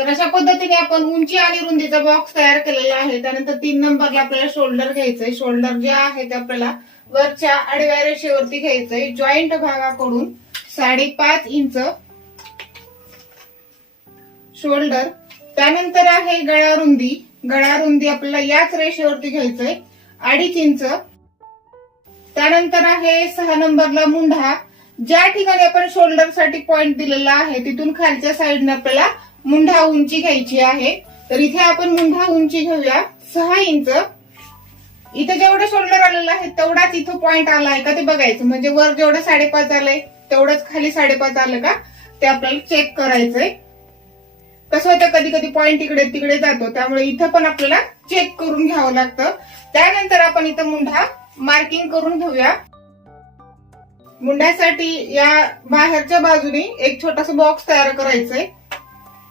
तर अशा पद्धतीने आपण उंची आणि रुंदीचा बॉक्स तयार केलेला आहे। त्यानंतर 3 नंबरला आपल्याला शोल्डर घ्यायचंय। शोल्डर जे आहे ते आपल्याला वरच्या आडव्या रेषेवरती घ्यायचंय। जॉईंट भागाकडून 5.5 इंच शोल्डर। त्यानंतर आहे गळा रुंदी। गळा रुंदी आपल्याला याच रेषेवरती घ्यायचंय 2.5 इंच। त्यानंतर आहे 6 नंबरला मुंढा। ज्या ठिकाणी आपण शोल्डर साठी पॉइंट दिलेला आहे तिथून खालच्या साईडने आपल्याला मुंढा उंची घ्यायची आहे। तर इथे आपण मुंढा उंची घेऊया 6 इंच। इथे जेवढं शोल्डर आलेलं आहे तेवढाच इथं पॉइंट आला आहे का ते बघायचं। म्हणजे वर जेवढं 5.5 आलंय तेवढंच खाली 5.5 आलं का ते आपल्याला चेक करायचंय। कसं होतं कधी कधी पॉइंट इकडे तिकडे जातो, त्यामुळे इथं पण आपल्याला चेक करून घ्यावं लागतं। त्यानंतर आपण इथं मुंढा मार्किंग करून घेऊया। मुंढ्यासाठी या बाहेरच्या बाजूने एक छोटासा बॉक्स तयार करायचंय।